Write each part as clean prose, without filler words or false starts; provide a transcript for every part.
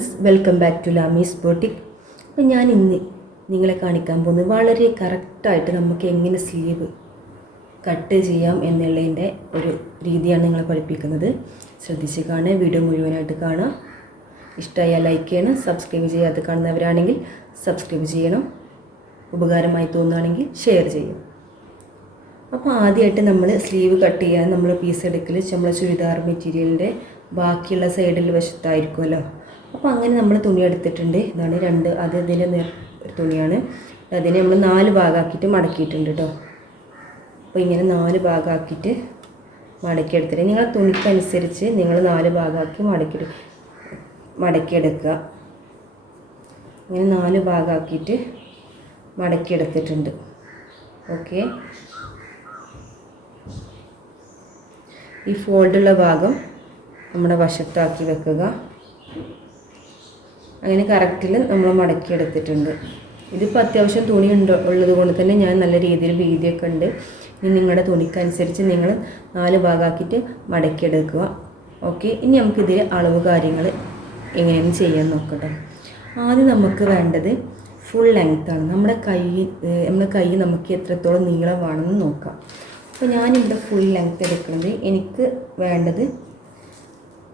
Friends, welcome back to Lamees boutique. അപ്പോൾ ഞാൻ ഇന്ന് നിങ്ങളെ കാണിക്കാൻ പോകുന്നത് വളരെ കറക്റ്റായിട്ട് നമുക്ക് എങ്ങനെ സ്ലീവ് കട്ട് ചെയ്യാം എന്നുള്ളതിൻ്റെ ഒരു രീതിയാണ് നിങ്ങളെ പഠിപ്പിക്കുന്നത്. ശ്രദ്ധിച്ച് കാണുക, വീഡിയോ മുഴുവനായിട്ട് കാണുക. ഇഷ്ടമായാൽ ലൈക്ക് ചെയ്യണം, സബ്സ്ക്രൈബ് ചെയ്യാതെ കാണുന്നവരാണെങ്കിൽ സബ്സ്ക്രൈബ് ചെയ്യണം, ഉപകാരമായി തോന്നുകയാണെങ്കിൽ ഷെയർ ചെയ്യും. അപ്പോൾ ആദ്യമായിട്ട് നമ്മൾ സ്ലീവ് കട്ട് ചെയ്യാൻ നമ്മൾ പീസ് എടുക്കൽ നമ്മൾ ചുരിദാർ മെറ്റീരിയലിൻ്റെ ബാക്കിയുള്ള സൈഡിൽ വശത്തായിരിക്കുമല്ലോ. അപ്പോൾ അങ്ങനെ നമ്മൾ തുണി എടുത്തിട്ടുണ്ട്. ഇതാണ് അതിൻ്റെ തുണിയാണ്. അതിനെ നമ്മൾ 4 ഭാഗമാക്കിയിട്ട് മടക്കിയിട്ടുണ്ട് കേട്ടോ. അപ്പോൾ ഇങ്ങനെ 4 ഭാഗമാക്കിയിട്ട് മടക്കിയെടുത്തിട്ട് നിങ്ങളെ തുണിക്കനുസരിച്ച് നിങ്ങൾ 4 ഭാഗമാക്കി മടക്കിയെടുക്കുക. ഇങ്ങനെ 4 ഭാഗമാക്കിയിട്ട് മടക്കിയെടുത്തിട്ടുണ്ട്. ഓക്കെ, ഈ ഫോൾഡുള്ള ഭാഗം നമ്മുടെ വശത്താക്കി വെക്കുക. അങ്ങനെ കറക്റ്റിൽ നമ്മൾ മടക്കിയെടുത്തിട്ടുണ്ട്. ഇതിപ്പോൾ അത്യാവശ്യം തുണി ഉള്ളത് കൊണ്ട് തന്നെ ഞാൻ നല്ല രീതിയിൽ വീതിയൊക്കെ ഉണ്ട്. ഇനി നിങ്ങളുടെ തുണിക്കനുസരിച്ച് നിങ്ങൾ 4 ഭാഗമാക്കിയിട്ട് മടക്കിയെടുക്കുക. ഓക്കെ, ഇനി നമുക്കിതിൽ അളവ് കാര്യങ്ങൾ എങ്ങനെയാണ് ചെയ്യാൻ നോക്കട്ടെ. ആദ്യം നമുക്ക് വേണ്ടത് ഫുൾ ലെങ്ത്താണ്. നമ്മുടെ കൈ നമുക്ക് എത്രത്തോളം നീളം വേണമെന്ന് നോക്കാം. അപ്പോൾ ഞാനിവിടെ ഫുൾ ലെങ്ത്ത് എടുക്കുന്നത് എനിക്ക് വേണ്ടത്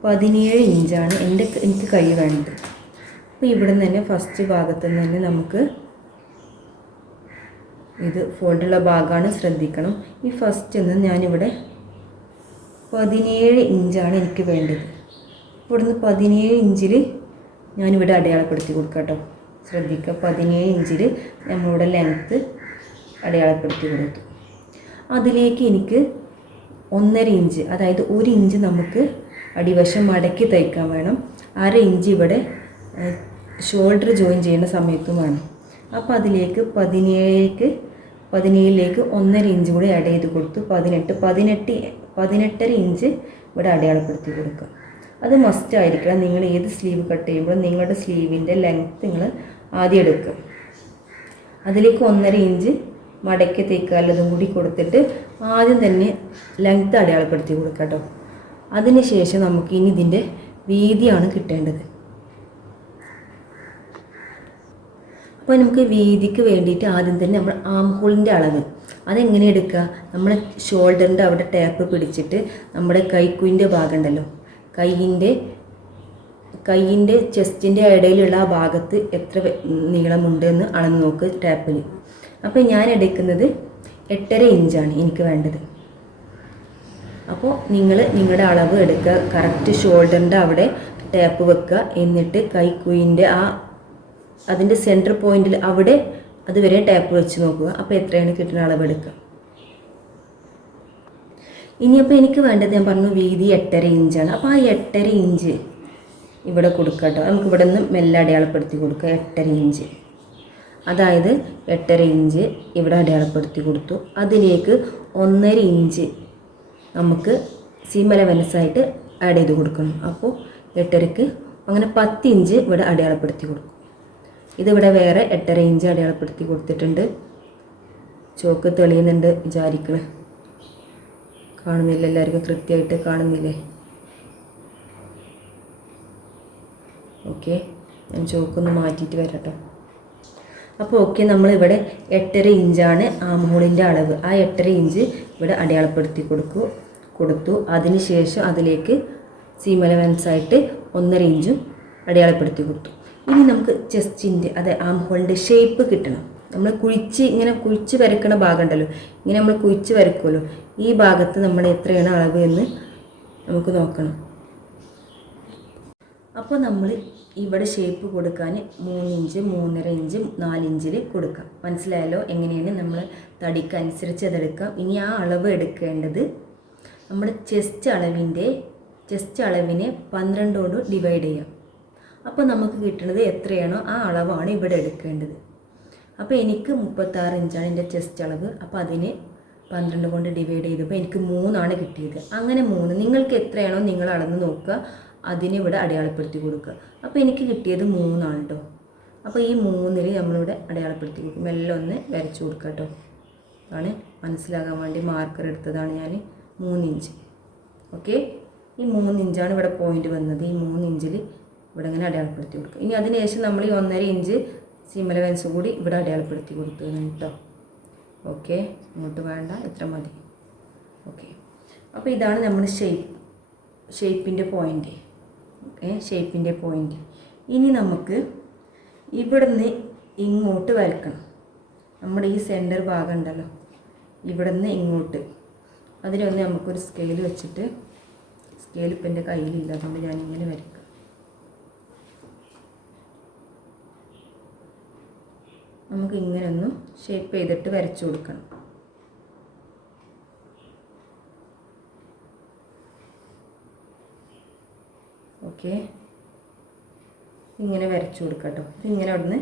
17 ഇഞ്ചാണ് എനിക്ക് കൈ വേണ്ടത്. അപ്പോൾ ഇവിടെ നിന്ന് തന്നെ ഫസ്റ്റ് ഭാഗത്ത് നിന്ന് തന്നെ നമുക്ക് ഇത് ഫോൾഡുള്ള ഭാഗമാണ്, ശ്രദ്ധിക്കണം. ഈ ഫസ്റ്റ് നിന്ന് ഞാനിവിടെ 17 ഇഞ്ചാണ് എനിക്ക് വേണ്ടത്. ഇവിടുന്ന് 17 ഇഞ്ചിൽ ഞാനിവിടെ അടയാളപ്പെടുത്തി കൊടുക്കാം കേട്ടോ. ശ്രദ്ധിക്കുക, 17 ഇഞ്ചിൽ നമ്മളിവിടെ ലെങ്ത്ത് അടയാളപ്പെടുത്തി കൊടുത്തു. അതിലേക്ക് എനിക്ക് 1.5 ഇഞ്ച്, അതായത് 1 ഇഞ്ച് നമുക്ക് അടിവശം മടക്കി തയ്ക്കാൻ വേണം. 1/2 ഇഞ്ച് ഇവിടെ ഷോൾഡർ ജോയിൻ ചെയ്യുന്ന സമയത്തും വേണം. അപ്പോൾ അതിലേക്ക് 17ലേക്ക് 1.5 ഇഞ്ച് കൂടി ആഡ് ചെയ്ത് കൊടുത്തു. 18.5 ഇഞ്ച് ഇവിടെ അടയാളപ്പെടുത്തി കൊടുക്കുക. അത് മസ്റ്റ് ആയിരിക്കണം. നിങ്ങൾ ഏത് സ്ലീവ് കട്ട് ചെയ്യുമ്പോഴും നിങ്ങളുടെ സ്ലീവിൻ്റെ ലെങ്ത്ത് നിങ്ങൾ ആദ്യം എടുക്കുക. അതിലേക്ക് 1.5 ഇഞ്ച് മടക്കി തയ്ക്കാനുള്ളതും കൂടി കൊടുത്തിട്ട് ആദ്യം തന്നെ ലെങ്ത്ത് അടയാളപ്പെടുത്തി കൊടുക്കുക കേട്ടോ. അതിന് ശേഷം നമുക്ക് ഇനി ഇതിൻ്റെ വീതിയാണ് കിട്ടേണ്ടത്. അപ്പോൾ നമുക്ക് വീതിക്ക് വേണ്ടിയിട്ട് ആദ്യം തന്നെ നമ്മൾ ആം ഹോളിൻ്റെ അളവ് അതെങ്ങനെ എടുക്കുക. നമ്മൾ ഷോൾഡറിൻ്റെ അവിടെ ടാപ്പ് പിടിച്ചിട്ട് നമ്മുടെ കൈക്കുയിൻ്റെ ഭാഗം ഉണ്ടല്ലോ, കൈയിൻ്റെ ചെസ്റ്റിൻ്റെ ഇടയിലുള്ള ആ ഭാഗത്ത് എത്ര നീളമുണ്ട് എന്ന് അളന്ന് നോക്ക് ടാപ്പിൽ. അപ്പോൾ ഞാൻ എടുക്കുന്നത് 8.5 ഇഞ്ചാണ് എനിക്ക് വേണ്ടത്. അപ്പോൾ നിങ്ങളുടെ അളവ് എടുക്കുക, കറക്റ്റ് ഷോൾഡറിൻ്റെ അവിടെ ടാപ്പ് വെക്കുക. എന്നിട്ട് കൈക്കുയിൻ്റെ അതിൻ്റെ സെൻറ്റർ പോയിന്റിൽ അവിടെ അതുവരെ ടാപ്പ് വെച്ച് നോക്കുക. അപ്പോൾ എത്രയാണ് കിട്ടുന്ന അളവ് എടുക്കുക. ഇനിയപ്പോൾ എനിക്ക് വേണ്ടത് ഞാൻ പറഞ്ഞു വീതി 8.5 ഇഞ്ചാണ്. അപ്പോൾ ആ 8.5 ഇഞ്ച് ഇവിടെ കൊടുക്കുക കേട്ടോ. നമുക്ക് ഇവിടെ നിന്ന് മെല്ലെ അടയാളപ്പെടുത്തി കൊടുക്കുക. 8.5 ഇഞ്ച്, അതായത് 8.5 ഇഞ്ച് ഇവിടെ അടയാളപ്പെടുത്തി കൊടുത്തു. അതിലേക്ക് 1.5 ഇഞ്ച് നമുക്ക് സീം അലവൻസായിട്ട് ആഡ് ചെയ്ത് കൊടുക്കണം. അപ്പോൾ 8.5ക്ക് അങ്ങനെ 10 ഇഞ്ച് ഇവിടെ അടയാളപ്പെടുത്തി കൊടുക്കും. ഇതിവിടെ വേറെ 8.5 ഇഞ്ച് അടയാളപ്പെടുത്തി കൊടുത്തിട്ടുണ്ട്. ചോക്ക് തെളിയുന്നുണ്ട് വിചാരിക്കണം. കാണുന്നില്ല, എല്ലാവർക്കും കൃത്യമായിട്ട് കാണുന്നില്ലേ? ഓക്കെ, ഞാൻ ചോക്കൊന്ന് മാറ്റിയിട്ട് വരട്ടോ. അപ്പോൾ ഓക്കെ, നമ്മളിവിടെ 8.5 ഇഞ്ചാണ് ആം ഹോളിൻ്റെ അളവ്. ആ 8.5 ഇഞ്ച് ഇവിടെ അടയാളപ്പെടുത്തി കൊടുത്തു. അതിന് ശേഷം അതിലേക്ക് സീം അലവൻസായിട്ട് 1.5 ഇഞ്ചും അടയാളപ്പെടുത്തി കൊടുത്തു. ഇനി നമുക്ക് ചെസ്റ്റിൻ്റെ ആം ഹോളിൻ്റെ ഷേപ്പ് കിട്ടണം. നമ്മൾ ഇങ്ങനെ കുഴിച്ച് വരയ്ക്കണ ഭാഗം ഉണ്ടല്ലോ, ഇങ്ങനെ നമ്മൾ കുഴിച്ച് വരയ്ക്കുമല്ലോ, ഈ ഭാഗത്ത് നമ്മൾ എത്രയാണ് അളവ് എന്ന് നമുക്ക് നോക്കണം. അപ്പോൾ നമ്മൾ ഇവിടെ ഷേപ്പ് കൊടുക്കാൻ 3 ഇഞ്ച് 3.5 ഇഞ്ച് 4 ഇഞ്ചിൽ കൊടുക്കാം. മനസ്സിലായല്ലോ എങ്ങനെയാണ് നമ്മൾ തടിക്കനുസരിച്ച് അതെടുക്കാം. ഇനി ആ അളവ് എടുക്കേണ്ടത് നമ്മുടെ ചെസ്റ്റ് അളവിനെ 12 കൊണ്ട് ഡിവൈഡ് ചെയ്യാം. അപ്പോൾ നമുക്ക് കിട്ടുന്നത് എത്രയാണോ ആ അളവാണ് ഇവിടെ എടുക്കേണ്ടത്. അപ്പോൾ എനിക്ക് 36 ഇഞ്ചാണ് എൻ്റെ ചെസ്റ്റ് അളവ്. അപ്പോൾ അതിനെ 12 കൊണ്ട് ഡിവൈഡ് ചെയ്തപ്പോൾ എനിക്ക് 3 കിട്ടിയത്. അങ്ങനെ 3 നിങ്ങൾക്ക് എത്രയാണോ നിങ്ങൾ അളന്ന് നോക്കുക, അതിനെ ഇവിടെ അടയാളപ്പെടുത്തി കൊടുക്കുക. അപ്പോൾ എനിക്ക് കിട്ടിയത് 3 കേട്ടോ. അപ്പോൾ ഈ 3ൽ നമ്മളിവിടെ അടയാളപ്പെടുത്തി കൊടുക്കും. മെല്ലെ ഒന്ന് വരച്ചു കൊടുക്കുക കേട്ടോ. ആണ് മനസ്സിലാകാൻ വേണ്ടി മാർക്കർ എടുത്തതാണ് ഞാൻ. 3 ഇഞ്ച്. ഓക്കെ, ഈ 3 ഇഞ്ചാണ് ഇവിടെ പോയിൻ്റ് വന്നത്. ഈ 3 ഇഞ്ചിൽ ഇവിടെ ഇങ്ങനെ അടയാളപ്പെടുത്തി കൊടുക്കുക. ഇനി അതിന് ശേഷം നമ്മൾ ഈ 1.5 ഇഞ്ച് സീം അലവൻസ് കൂടി ഇവിടെ അടയാളപ്പെടുത്തി കൊടുത്തു കേട്ടോ. ഓക്കെ, ഇങ്ങോട്ട് വേണ്ട, ഇത്ര മതി. ഓക്കെ, അപ്പോൾ ഇതാണ് നമ്മൾ ഷേപ്പിൻ്റെ പോയിൻ്റ്. ഓക്കെ, ഷേപ്പിൻ്റെ പോയിൻ്റ്. ഇനി നമുക്ക് ഇവിടുന്ന് ഇങ്ങോട്ട് വരക്കണം. നമ്മുടെ ഈ സെൻറ്റർ ഭാഗം ഉണ്ടല്ലോ, ഇവിടുന്ന് ഇങ്ങോട്ട്, അതിനൊന്ന് നമുക്കൊരു സ്കെയിൽ വെച്ചിട്ട്, സ്കെയിൽ ഇപ്പം എൻ്റെ കയ്യിലില്ല, അതുകൊണ്ട് ഞാനിങ്ങനെ വരയ്ക്കാം. നമുക്ക് ഇങ്ങനെ ഒന്ന് ഷേപ്പ് ചെയ്തിട്ട് വരച്ചു കൊടുക്കണം. ഓക്കെ, ഇങ്ങനെ വരച്ചു കൊടുക്കാം കേട്ടോ. ഇങ്ങനെ അവിടുന്ന്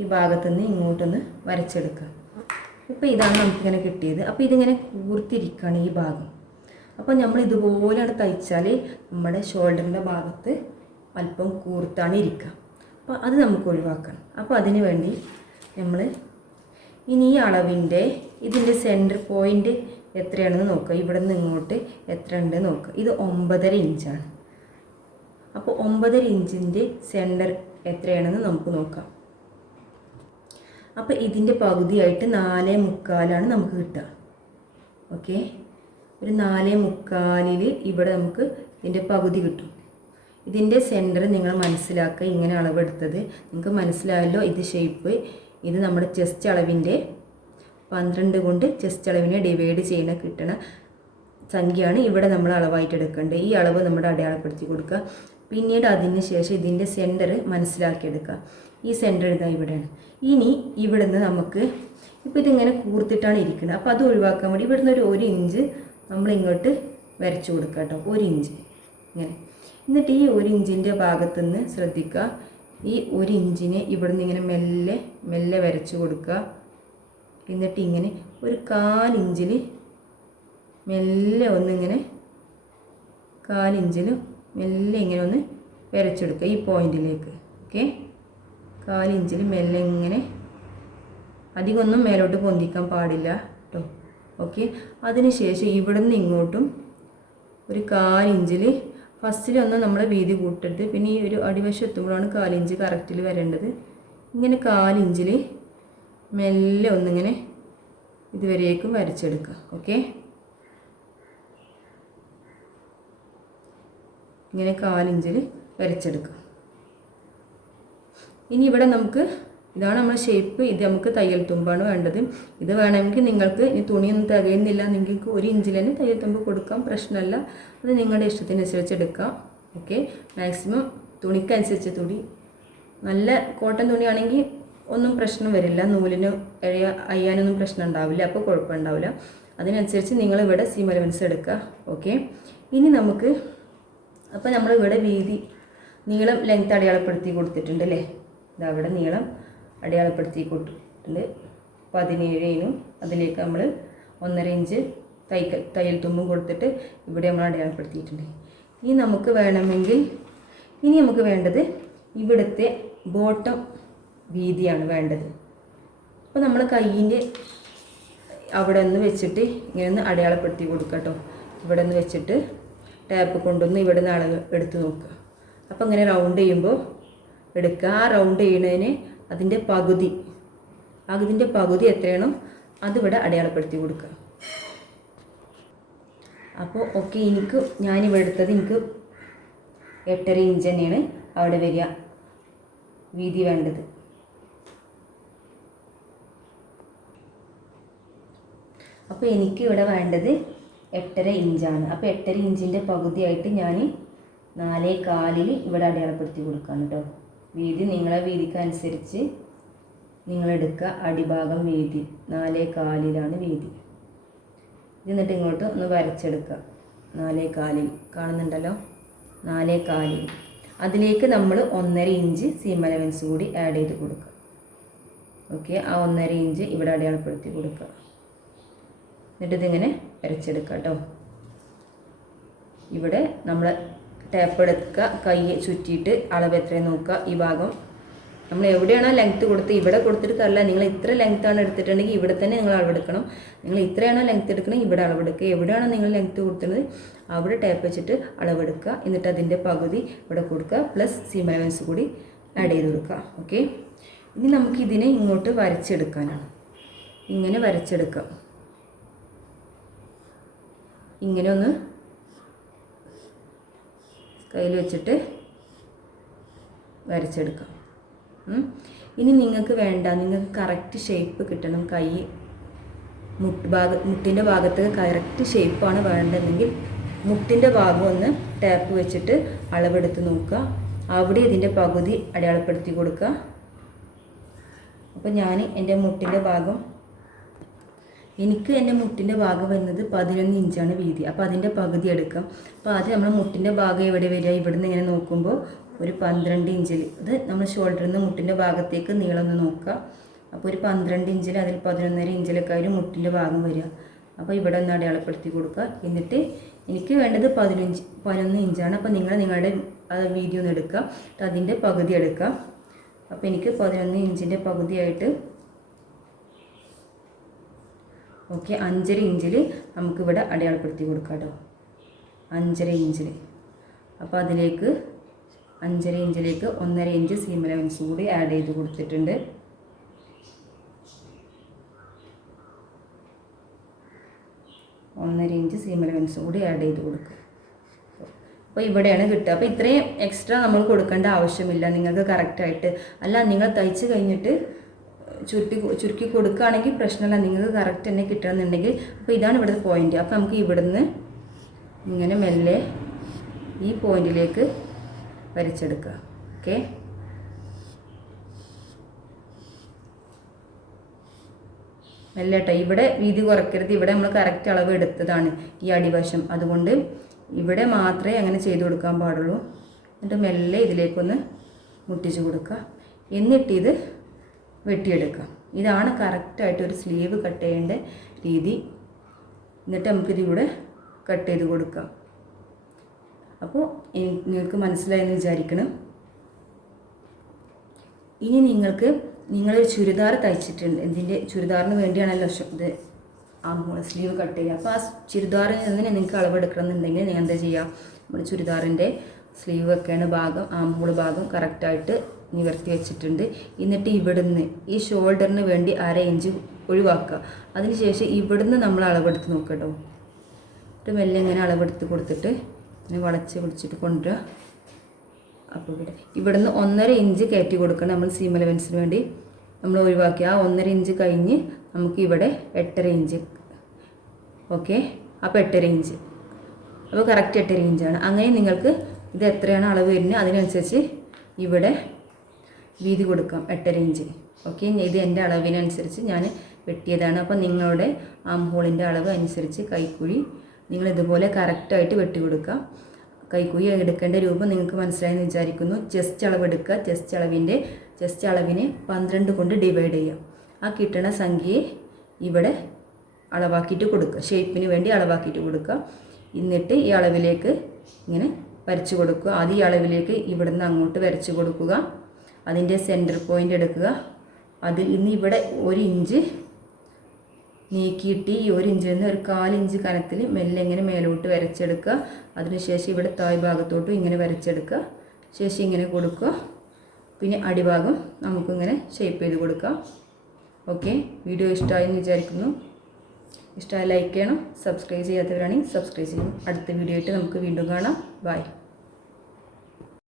ഈ ഭാഗത്തുനിന്ന് ഇങ്ങോട്ടൊന്ന് വരച്ചെടുക്കുക. ഇപ്പോൾ ഇതാണ് നമുക്കിങ്ങനെ കിട്ടിയത്. അപ്പോൾ ഇതിങ്ങനെ കൂർത്തിരിക്കുകയാണ് ഈ ഭാഗം. അപ്പോൾ നമ്മൾ ഇതുപോലെയാണ് തയ്ച്ചാൽ നമ്മുടെ ഷോൾഡറിൻ്റെ ഭാഗത്ത് അല്പം കൂർത്താണ് ഇരിക്കുക. അപ്പോൾ അത് നമുക്ക് ഒഴിവാക്കണം. അപ്പോൾ അതിന് വേണ്ടി നമ്മൾ ഇനി ഈ അളവിൻ്റെ ഇതിൻ്റെ സെൻറ്റർ പോയിൻ്റ് എത്രയാണെന്ന് നോക്കുക. ഇവിടെ നിന്ന് ഇങ്ങോട്ട് എത്ര ഉണ്ട് നോക്കുക. ഇത് 9.5 ഇഞ്ചാണ്. അപ്പോൾ 9.5 ഇഞ്ചിൻ്റെ സെൻറ്റർ എത്രയാണെന്ന് നമുക്ക് നോക്കാം. അപ്പോൾ ഇതിൻ്റെ പകുതിയായിട്ട് 4.25 നമുക്ക് കിട്ടുക. ഓക്കെ, ഒരു 4.25 ഇവിടെ നമുക്ക് ഇതിൻ്റെ പകുതി കിട്ടും. ഇതിൻ്റെ സെൻറ്റർ നിങ്ങൾ മനസ്സിലാക്കുക. ഇങ്ങനെ അളവെടുത്തത് നിങ്ങൾക്ക് മനസ്സിലായല്ലോ. ഇത് ഷേപ്പ്, ഇത് നമ്മുടെ ചെസ്റ്റ് അളവിൻ്റെ 12 കൊണ്ട് ചെസ്റ്റ് അളവിനെ ഡിവൈഡ് ചെയ്യണ കിട്ടണ സംഖ്യയാണ് ഇവിടെ നമ്മൾ അളവായിട്ട് എടുക്കേണ്ടത്. ഈ അളവ് നമ്മുടെ അടയാളപ്പെടുത്തി കൊടുക്കുക. പിന്നീട് അതിന് ശേഷം ഇതിൻ്റെ സെൻറ്റർ മനസ്സിലാക്കിയെടുക്കുക. ഈ സെൻറ്റർ ഇതാ ഇവിടെയാണ്. ഇനി ഇവിടുന്ന് നമുക്ക് ഇപ്പോൾ ഇതിങ്ങനെ കൂർത്തിട്ടാണ് ഇരിക്കുന്നത്. അപ്പോൾ അത് ഒഴിവാക്കാൻ വേണ്ടി ഇവിടുന്ന് ഒരു 1 ഇഞ്ച് നമ്മളിങ്ങോട്ട് വരച്ചു കൊടുക്കുക കേട്ടോ. 1 ഇഞ്ച് ഇങ്ങനെ. എന്നിട്ട് ഈ 1 ഇഞ്ചിൻ്റെ ഭാഗത്തുനിന്ന് ശ്രദ്ധിക്കുക. ഈ 1 ഇഞ്ചിനെ ഇവിടുന്ന് ഇങ്ങനെ മെല്ലെ മെല്ലെ വരച്ചു കൊടുക്കുക. എന്നിട്ട് ഇങ്ങനെ ഒരു 1/4 ഇഞ്ചിൽ മെല്ലെ ഒന്നിങ്ങനെ 1/4 ഇഞ്ചിൽ മെല്ലെ ഇങ്ങനെ ഒന്ന് വരച്ചെടുക്കുക ഈ പോയിന്റിലേക്ക്. ഓക്കെ, 1/4 ഇഞ്ചിൽ മെല്ലെ ഇങ്ങനെ, അധികം ഒന്നും മേലോട്ട് പൊന്തിക്കാൻ പാടില്ല കേട്ടോ. ഓക്കെ, അതിനുശേഷം ഇവിടെ നിന്ന് ഇങ്ങോട്ടും ഒരു 1/4 ഇഞ്ചിൽ ഫസ്റ്റിലൊന്നും നമ്മൾ വീതി കൂട്ടരുത്. പിന്നെ ഈ ഒരു അടിവശം എത്തുമ്പോഴാണ് 1/4 ഇഞ്ച് കറക്റ്റിൽ വരേണ്ടത്. ഇങ്ങനെ 1/4 ഇഞ്ചിൽ മെല്ലെ ഒന്നിങ്ങനെ ഇതുവരേക്കും വരച്ചെടുക്കുക. ഓക്കെ, ഇങ്ങനെ 1/4 ഇഞ്ചിൽ വരച്ചെടുക്കുക. ഇനി ഇവിടെ നമുക്ക് ഇതാണ് നമ്മുടെ ഷേപ്പ്. ഇത് നമുക്ക് തയ്യൽ തുമ്പാണ് വേണ്ടത്. ഇത് വേണമെങ്കിൽ നിങ്ങൾക്ക് ഇനി തുണിയൊന്നും തികയുന്നില്ല, നിങ്ങൾക്ക് 1 ഇഞ്ചിൽ തന്നെ തയ്യൽ തുമ്പ് കൊടുക്കാം, പ്രശ്നമല്ല. അത് നിങ്ങളുടെ ഇഷ്ടത്തിനനുസരിച്ച് എടുക്കാം. ഓക്കെ, മാക്സിമം തുണിക്കനുസരിച്ച് തുണി, നല്ല കോട്ടൺ തുണിയാണെങ്കിൽ ഒന്നും പ്രശ്നം വരില്ല, നൂലിന് അയ്യാനൊന്നും പ്രശ്നം ഉണ്ടാവില്ല, അപ്പോൾ കുഴപ്പമുണ്ടാവില്ല. അതിനനുസരിച്ച് നിങ്ങളിവിടെ സീം അലവൻസ് എടുക്കുക. ഓക്കെ, ഇനി നമുക്ക് അപ്പോൾ നമ്മളിവിടെ വീതി നീളം ലെങ്ത് അടയാളപ്പെടുത്തി കൊടുത്തിട്ടുണ്ട് അല്ലേ. ഇതാ ഇവിടെ നീളം അടയാളപ്പെടുത്തി കൊടുത്തിട്ടുണ്ട് 17നും. അതിലേക്ക് നമ്മൾ 1.5 ഇഞ്ച് തയ്യൽ തുമ്പും കൊടുത്തിട്ട് ഇവിടെ നമ്മൾ അടയാളപ്പെടുത്തിയിട്ടുണ്ട്. ഇനി നമുക്ക് വേണമെങ്കിൽ നമുക്ക് വേണ്ടത് ഇവിടുത്തെ ബോട്ടം വീതിയാണ് വേണ്ടത്. അപ്പോൾ നമ്മൾ കയ്യിൻ്റെ അവിടെ നിന്ന് വെച്ചിട്ട് ഇങ്ങനെ ഒന്ന് അടയാളപ്പെടുത്തി കൊടുക്കുക കേട്ടോ. ഇവിടെ നിന്ന് വെച്ചിട്ട് ടാപ്പ് കൊണ്ടൊന്ന് ഇവിടെ നിന്ന് അളവ് എടുത്ത് നോക്കുക. അപ്പോൾ ഇങ്ങനെ റൗണ്ട് ചെയ്യുമ്പോൾ എടുക്കുക. ആ റൗണ്ട് ചെയ്യുന്നതിന് അതിൻ്റെ പകുതി എത്രയാണോ അതിവിടെ അടയാളപ്പെടുത്തി കൊടുക്കുക. അപ്പോൾ ഓക്കെ, ഞാനിവിടെ എടുത്തത് എനിക്ക് 8.5 ഇഞ്ച് തന്നെയാണ് അവിടെ വരിക വീതി വേണ്ടത്. അപ്പോൾ എനിക്ക് ഇവിടെ വേണ്ടത് 8.5 ഇഞ്ചാണ്. അപ്പോൾ 8.5 ഇഞ്ചിൻ്റെ പകുതിയായിട്ട് ഞാൻ 4.25 ഇവിടെ അടയാളപ്പെടുത്തി കൊടുക്കുകയാണ് കേട്ടോ. വീതി നിങ്ങളെ വീതിക്കനുസരിച്ച് നിങ്ങളെടുക്കുക. അടിഭാഗം വീതി 4.25 വീതി. എന്നിട്ട് ഇങ്ങോട്ട് ഒന്ന് വരച്ചെടുക്കുക. 4.25 കാണുന്നുണ്ടല്ലോ, 4.25. അതിലേക്ക് നമ്മൾ 1.5 ഇഞ്ച് സീം അലവൻസ് കൂടി ആഡ് ചെയ്ത് കൊടുക്കുക. ഓക്കെ, ആ 1.5 ഇഞ്ച് ഇവിടെ അടയാളപ്പെടുത്തി കൊടുക്കുക. എന്നിട്ട് ഇതിങ്ങനെ വരച്ചെടുക്കുക കേട്ടോ. ഇവിടെ നമ്മൾ ടാപ്പ് എടുക്കുക, കൈ ചുറ്റിയിട്ട് അളവ് എത്രയും നോക്കുക. ഈ ഭാഗം നമ്മൾ എവിടെയാണോ ലെങ്ത്ത് കൊടുത്ത് ഇവിടെ കൊടുത്തിട്ട് കാര്യമില്ല. നിങ്ങൾ ഇത്ര ലെങ്ത്താണ് എടുത്തിട്ടുണ്ടെങ്കിൽ ഇവിടെ തന്നെ നിങ്ങൾ അളവെടുക്കണം. നിങ്ങൾ ഇത്രയാണോ ലെങ്ത്ത് എടുക്കണം ഇവിടെ അളവെടുക്കുക. എവിടെയാണോ നിങ്ങൾ ലെങ്ത്ത് കൊടുക്കുന്നത് അവിടെ ടാപ്പ് വെച്ചിട്ട് അളവെടുക്കുക. എന്നിട്ട് അതിൻ്റെ പകുതി ഇവിടെ കൊടുക്കുക, പ്ലസ് സീം അലവൻസ് കൂടി ആഡ് ചെയ്ത് കൊടുക്കുക. ഓക്കെ, ഇനി നമുക്ക് ഇതിനെ ഇങ്ങോട്ട് വരച്ചെടുക്കാനാണ്. ഇങ്ങനെ വരച്ചെടുക്കാം. ഇങ്ങനെ ഒന്ന് കയ്യിൽ വെച്ചിട്ട് വരച്ചെടുക്കാം. ഇനി നിങ്ങൾക്ക് നിങ്ങൾക്ക് കറക്റ്റ് ഷേപ്പ് കിട്ടണം. കൈ മുട്ടിൻ്റെ ഭാഗത്ത് കറക്റ്റ് ഷേപ്പാണ് വേണ്ടതെങ്കിൽ മുട്ടിൻ്റെ ഭാഗം ഒന്ന് ടാപ്പ് വെച്ചിട്ട് അളവെടുത്ത് നോക്കുക. അവിടെ ഇതിൻ്റെ പകുതി അടയാളപ്പെടുത്തി കൊടുക്കുക. അപ്പോൾ ഞാൻ എൻ്റെ മുട്ടിൻ്റെ ഭാഗം, എനിക്ക് എൻ്റെ മുട്ടിൻ്റെ ഭാഗം വരുന്നത് 11 ഇഞ്ചാണ് വീതി. അപ്പോൾ അതിൻ്റെ പകുതി എടുക്കാം. അപ്പോൾ ആദ്യം നമ്മൾ മുട്ടിൻ്റെ ഭാഗം എവിടെ വരിക, ഇവിടുന്ന് ഇങ്ങനെ നോക്കുമ്പോൾ ഒരു 12 ഇഞ്ചിൽ, അത് നമ്മൾ ഷോൾഡറിൽ നിന്ന് മുട്ടിൻ്റെ ഭാഗത്തേക്ക് നീളം ഒന്ന് നോക്കുക. അപ്പോൾ ഒരു 12 ഇഞ്ചിൽ അതിൽ 11.5 ഇഞ്ചിലൊക്കെ ഒരു മുട്ടിൻ്റെ ഭാഗം വരിക. അപ്പോൾ ഇവിടെ ഒന്ന് അടയാളപ്പെടുത്തി കൊടുക്കുക. എന്നിട്ട് എനിക്ക് വേണ്ടത് 11 ഇഞ്ചാണ്. അപ്പോൾ നിങ്ങളുടെ വീതി ഒന്ന് എടുക്കുക, അതിൻ്റെ പകുതി എടുക്കുക. അപ്പോൾ എനിക്ക് 11 ഇഞ്ചിൻ്റെ പകുതിയായിട്ട് ഓക്കെ 5.5 ഇഞ്ചിൽ നമുക്കിവിടെ അടയാളപ്പെടുത്തി കൊടുക്കാം കേട്ടോ. 5.5 ഇഞ്ചിൽ. അപ്പോൾ അതിലേക്ക് 5.5 ഇഞ്ചിലേക്ക് 1.5 ഇഞ്ച് സീം അലവൻസ് കൂടി ആഡ് ചെയ്ത് കൊടുത്തിട്ടുണ്ട്. ഒന്നര ഇഞ്ച് സീം അലവൻസ് കൂടി ആഡ് ചെയ്ത് കൊടുക്കുക. അപ്പോൾ ഇവിടെയാണ് കിട്ടുക. അപ്പോൾ ഇത്രയും എക്സ്ട്രാ നമ്മൾ കൊടുക്കേണ്ട ആവശ്യമില്ല. നിങ്ങൾക്ക് കറക്റ്റായിട്ട് അല്ല, നിങ്ങൾ തയ്ച്ച് കഴിഞ്ഞിട്ട് ചുരുക്കി കൊടുക്കുകയാണെങ്കിൽ പ്രശ്നമില്ല. നിങ്ങൾക്ക് കറക്റ്റ് തന്നെ കിട്ടണമെന്നുണ്ടെങ്കിൽ അപ്പോൾ ഇതാണ് ഇവിടുത്തെ പോയിൻ്റ്. അപ്പോൾ നമുക്ക് ഇവിടുന്ന് ഇങ്ങനെ മെല്ലെ ഈ പോയിന്റിലേക്ക് വരച്ചെടുക്കുക. ഓക്കെ, മെല്ലെ കേട്ടോ. ഇവിടെ വീതി കുറയ്ക്കരുത്. ഇവിടെ നമ്മൾ കറക്റ്റ് അളവ് എടുത്തതാണ് ഈ അടിവശം. അതുകൊണ്ട് ഇവിടെ മാത്രമേ അങ്ങനെ ചെയ്ത് കൊടുക്കാൻ പാടുള്ളൂ. എന്നിട്ട് മെല്ലെ ഇതിലേക്കൊന്ന് മുട്ടിച്ച് കൊടുക്കുക. എന്നിട്ടിത് വെട്ടിയെടുക്കാം. ഇതാണ് കറക്റ്റായിട്ട് ഒരു സ്ലീവ് കട്ട് ചെയ്യേണ്ട രീതി. എന്നിട്ട് നമുക്കിതിവിടെ കട്ട് ചെയ്ത് കൊടുക്കാം. അപ്പോൾ നിങ്ങൾക്ക് മനസ്സിലായെന്ന് വിചാരിക്കണം. ഇനി നിങ്ങളൊരു ചുരിദാർ തയ്ച്ചിട്ടുണ്ട്. ഇതിൻ്റെ ചുരിദാറിന് വേണ്ടിയാണല്ലോ ഇത് സ്ലീവ് കട്ട് ചെയ്യുക. അപ്പോൾ ആ ചുരിദാറിൽ നിന്ന് നിങ്ങൾക്ക് അളവെടുക്കണം എന്നുണ്ടെങ്കിൽ നിങ്ങൾ എന്താ ചെയ്യുക, നമ്മൾ ചുരിദാറിൻ്റെ സ്ലീവ് വെക്കേണ്ട ഭാഗം ആംഹോൾ ഭാഗം കറക്റ്റായിട്ട് നിവർത്തി വെച്ചിട്ടുണ്ട്. എന്നിട്ട് ഇവിടുന്ന് ഈ ഷോൾഡറിന് വേണ്ടി 1/2 ഇഞ്ച് ഒഴിവാക്കുക. അതിനുശേഷം ഇവിടുന്ന് നമ്മൾ അളവെടുത്ത് നോക്കുക കേട്ടോ. എന്നിട്ട് മെല്ലെ ഇങ്ങനെ അളവെടുത്ത് കൊടുത്തിട്ട് ഇങ്ങനെ വളച്ച് പിടിച്ചിട്ട് കൊണ്ടുവരിക. അപ്പോൾ ഇവിടുന്ന് 1.5 ഇഞ്ച് കയറ്റി കൊടുക്കണം. നമ്മൾ സീം അലവൻസിന് വേണ്ടി നമ്മൾ ഒഴിവാക്കി ആ 1.5 ഇഞ്ച് കഴിഞ്ഞ് നമുക്ക് ഇവിടെ 8.5 ഇഞ്ച്. ഓക്കെ, അപ്പോൾ 8.5 ഇഞ്ച്. അപ്പോൾ കറക്റ്റ് 8.5 ഇഞ്ചാണ്. അങ്ങനെ നിങ്ങൾക്ക് ഇത് എത്രയാണ് അളവ് വരുന്നത് അതിനനുസരിച്ച് ഇവിടെ വീതി കൊടുക്കാം. 8.5 ഇഞ്ച്. ഓക്കെ, ഇത് എൻ്റെ അളവിനനുസരിച്ച് ഞാൻ വെട്ടിയതാണ്. അപ്പോൾ നിങ്ങളുടെ ആംഹോളിൻ്റെ അളവ് അനുസരിച്ച് കൈക്കുഴി നിങ്ങൾ ഇതുപോലെ കറക്റ്റായിട്ട് വെട്ടി കൊടുക്കുക. കൈക്കുഴി എടുക്കേണ്ട രൂപം നിങ്ങൾക്ക് മനസ്സിലായെന്ന് വിചാരിക്കുന്നു. ചെസ്റ്റ് അളവ് എടുക്കുക. ചെസ്റ്റ് അളവിനെ 12 കൊണ്ട് ഡിവൈഡ് ചെയ്യുക. ആ കിട്ടുന്ന സംഖ്യയെ ഇവിടെ അളവാക്കിയിട്ട് കൊടുക്കുക. ഷേപ്പിന് വേണ്ടി അളവാക്കിയിട്ട് കൊടുക്കുക. എന്നിട്ട് ഈ അളവിലേക്ക് ഇങ്ങനെ വരച്ച് കൊടുക്കുക. ആദ്യം ഈ അളവിലേക്ക് ഇവിടുന്ന് അങ്ങോട്ട് വരച്ച് കൊടുക്കുക. അതിൻ്റെ സെൻറ്റർ പോയിൻ്റ് എടുക്കുക. അതിൽ ഇന്ന് ഇവിടെ 1 ഇഞ്ച് നീക്കിയിട്ട് ഈ 1 ഇഞ്ചിൽ നിന്ന് ഒരു 1/4 ഇഞ്ച് കനത്തിൽ മെല്ലെ ഇങ്ങനെ മേലോട്ട് വരച്ചെടുക്കുക. അതിനുശേഷം ഇവിടെ താഴ് ഭാഗത്തോട്ടും ഇങ്ങനെ വരച്ചെടുക്കുക. ശേഷം ഇങ്ങനെ കൊടുക്കുക. പിന്നെ അടിഭാഗം നമുക്കിങ്ങനെ ഷേപ്പ് ചെയ്ത് കൊടുക്കാം. ഓക്കെ, വീഡിയോ ഇഷ്ടമായെന്ന് വിചാരിക്കുന്നു. ഇഷ്ടമായി ലൈക്ക് ചെയ്യണം. സബ്സ്ക്രൈബ് ചെയ്യാത്തവരാണെങ്കിൽ സബ്സ്ക്രൈബ് ചെയ്യണം. അടുത്ത വീഡിയോ ആയിട്ട് നമുക്ക് വീണ്ടും കാണാം. ബൈ.